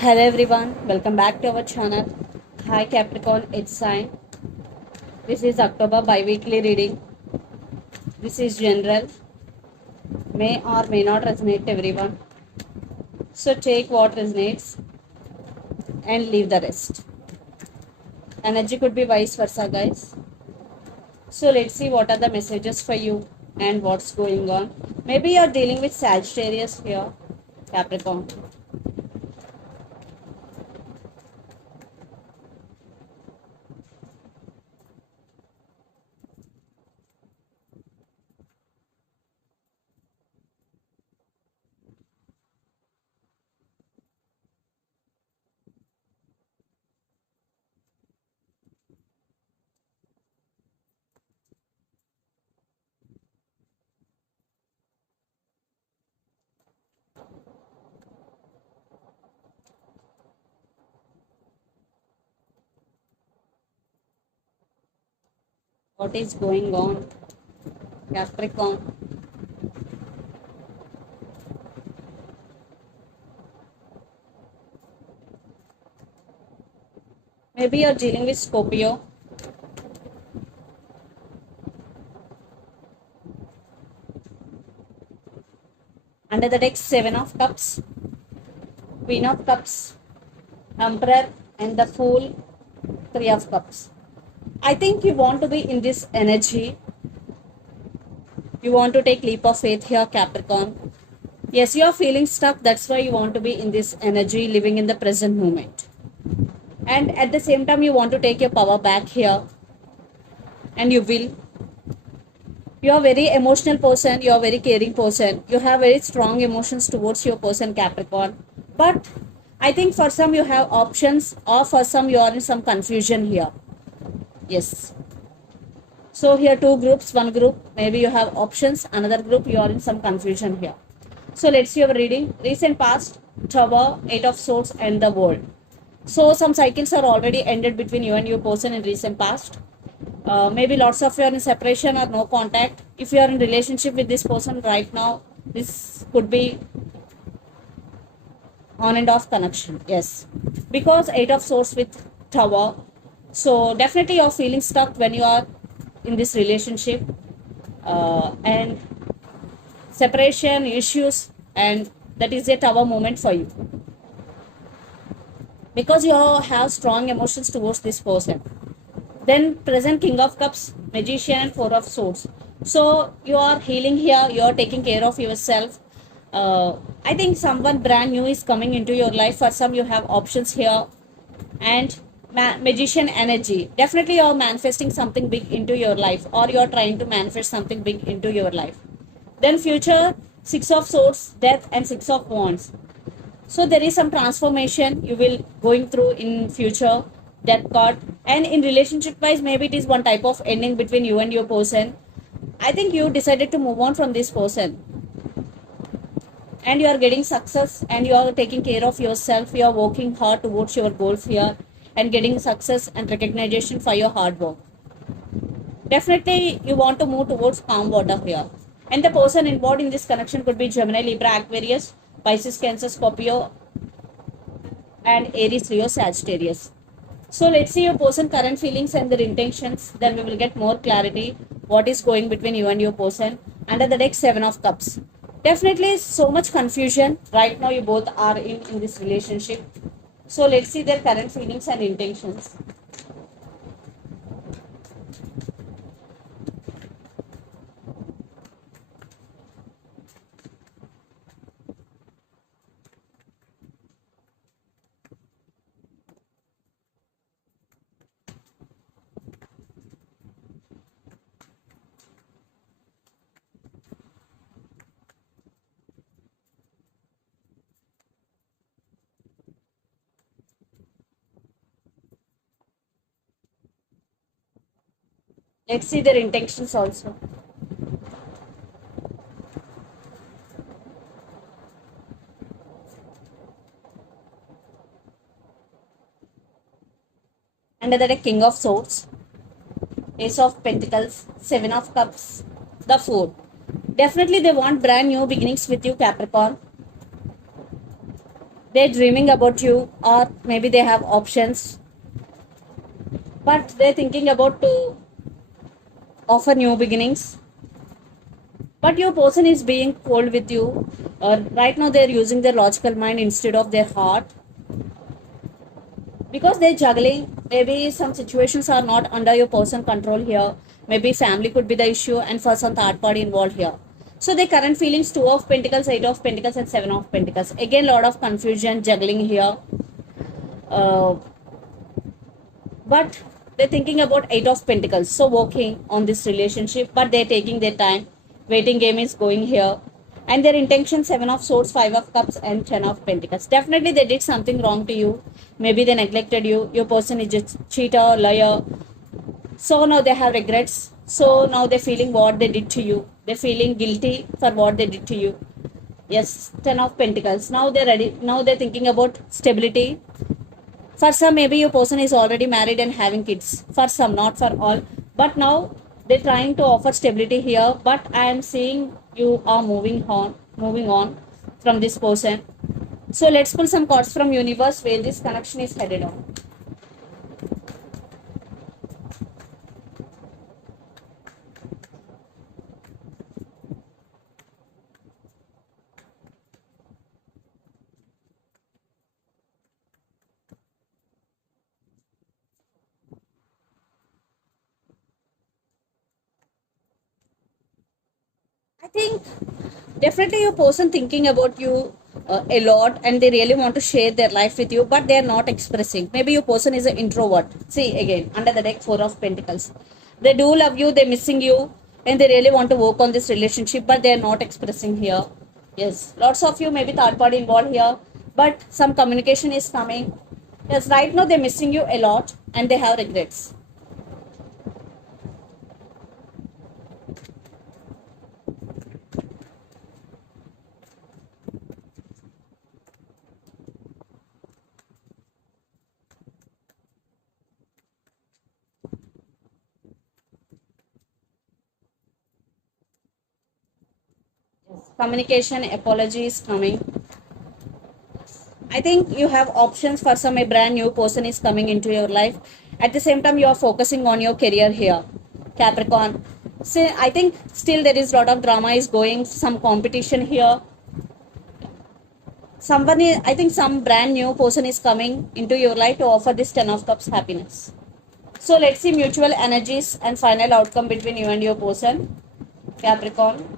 Hello everyone, welcome back to our channel. Hi Capricorn, it's sign. This is October bi-weekly reading. This is general, may or may not resonate everyone. So take what resonates and leave the rest. Energy could be vice versa, guys. So let's see what are the messages for you and what's going on. Maybe you're dealing with Sagittarius here, Capricorn. What is going on, Capricorn? Maybe you're dealing with Scorpio. Under the deck, Seven of Cups, Queen of Cups, Emperor, and the Fool, Three of Cups. I think you want to be in this energy. You want to take leap of faith here, Capricorn. Yes, you are feeling stuck. That's why you want to be in this energy, living in the present moment. And at the same time, you want to take your power back here. And you will. You are very emotional person. You are very caring person. You have very strong emotions towards your person, Capricorn. But I think for some you have options, or for some you are in some confusion here. Yes. So here two groups, one group maybe you have options, another group you are in some confusion here. So let's see our reading. Recent past, Tower, Eight of Swords, and the World. So some cycles are already ended between you and your person in recent past. Maybe lots of you are in separation or no contact. If you are in relationship with this person right now, this could be on and off connection. Yes, because Eight of Swords with Tower. So definitely you're feeling stuck when you are in this relationship, and separation issues, and that is a Tower moment for you because you have strong emotions towards this person. Then present King of Cups, Magician, and Four of Swords. So you are healing here, you are taking care of yourself. I think someone brand new is coming into your life. For some you have options here. And Magician energy, definitely you're manifesting something big into your life, or you're trying to manifest something big into your life. Then future, Six of Swords, Death, and Six of Wands. So there is some transformation you will going through in future, Death card. And in relationship wise, maybe it is one type of ending between you and your person. I think you decided to move on from this person, and you are getting success, and you are taking care of yourself. You are working hard towards your goals here and getting success and recognition for your hard work. Definitely you want to move towards calm water here. And the person involved in this connection could be Gemini, Libra, Aquarius, Pisces, Cancer, Scorpio, and Aries, Leo, Sagittarius. So let's see your person current feelings and their intentions. Then we will get more clarity what is going between you and your person. Under the deck, Seven of Cups. Definitely so much confusion. Right now you both are in this relationship. So let's see their current feelings and intentions. Let's see their intentions also. Under the deck, King of Swords, Ace of Pentacles, Seven of Cups, the Fool. Definitely they want brand new beginnings with you, Capricorn. They're dreaming about you, or maybe they have options, but they're thinking about to offer new beginnings. But your person is being cold with you. Right now, they're using their logical mind instead of their heart, because they're juggling. Maybe some situations are not under your person control here. Maybe family could be the issue, and for some third party involved here. So the current feelings: two of pentacles, eight of pentacles, and seven of pentacles. Again, lot of confusion, juggling here. uh, but they're thinking about eight of pentacles, so working on this relationship, but they're taking their time. Waiting game is going here. And their intention: seven of swords, five of cups, and 10 of pentacles. Definitely they did something wrong to you. Maybe they neglected you. Your person is just cheater, liar. So now they have regrets. So now they're feeling what they did to you. They're feeling guilty for what they did to you. Yes, 10 of pentacles. Now they're ready. Now they're thinking about stability. For some, maybe your person is already married and having kids. For some, not for all. But now they're trying to offer stability here. But I am seeing you are moving on from this person. So let's pull some cards from universe where this connection is headed on. I think definitely your person thinking about you a lot, and they really want to share their life with you, but they are not expressing. Maybe your person is an introvert. See again, under the deck, four of pentacles. They do love you, they're missing you, and they really want to work on this relationship, but they are not expressing here. Yes, lots of you, maybe third party involved here, but some communication is coming. Yes, right now they're missing you a lot, and they have regrets. Communication apology is coming. I think you have options. For some, a brand new person is coming into your life. At the same time, you are focusing on your career here, Capricorn. So I think still there is a lot of drama is going, some competition here. I think some brand new person is coming into your life to offer this 10 of cups happiness. So let's see mutual energies and final outcome between you and your person, Capricorn.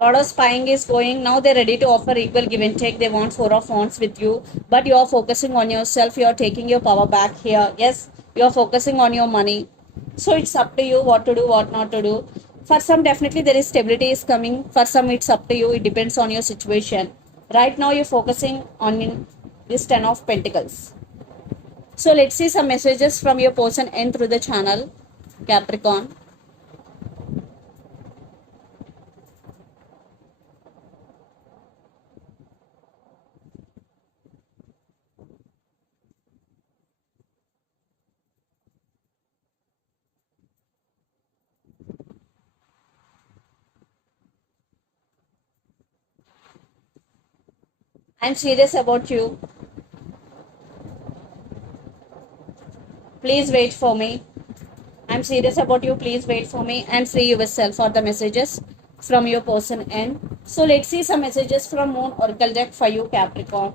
Lot of spying is going. Now they're ready to offer equal give and take. They want four of wands with you, but you are focusing on yourself. You are taking your power back here. Yes, you are focusing on your money. So it's up to you what to do, what not to do. For some, definitely there is stability is coming. For some, it's up to you. It depends on your situation. Right now, you're focusing on this 10 of pentacles. So let's see some messages from your person and through the channel, Capricorn. I'm serious about you. Please wait for me. I'm serious about you. Please wait for me and free yourself for the messages from your person N. So let's see some messages from Moon Oracle deck for you, Capricorn.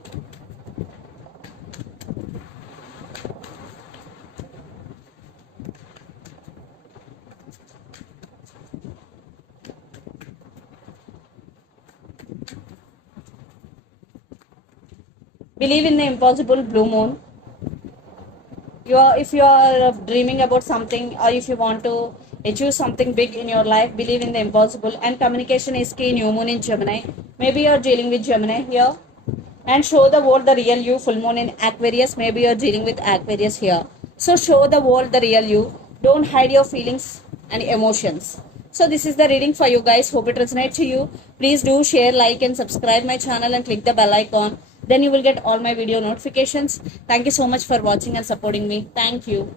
Believe in the impossible, Blue Moon. If you are dreaming about something, or if you want to achieve something big in your life, believe in the impossible. And communication is key. New moon in Gemini. Maybe you're dealing with Gemini here. And show the world the real you. Full moon in Aquarius. Maybe you're dealing with Aquarius here. So show the world the real you. Don't hide your feelings and emotions. So this is the reading for you guys. Hope it resonates to you. Please do share, like and subscribe my channel and click the bell icon. Then you will get all my video notifications. Thank you so much for watching and supporting me. Thank you.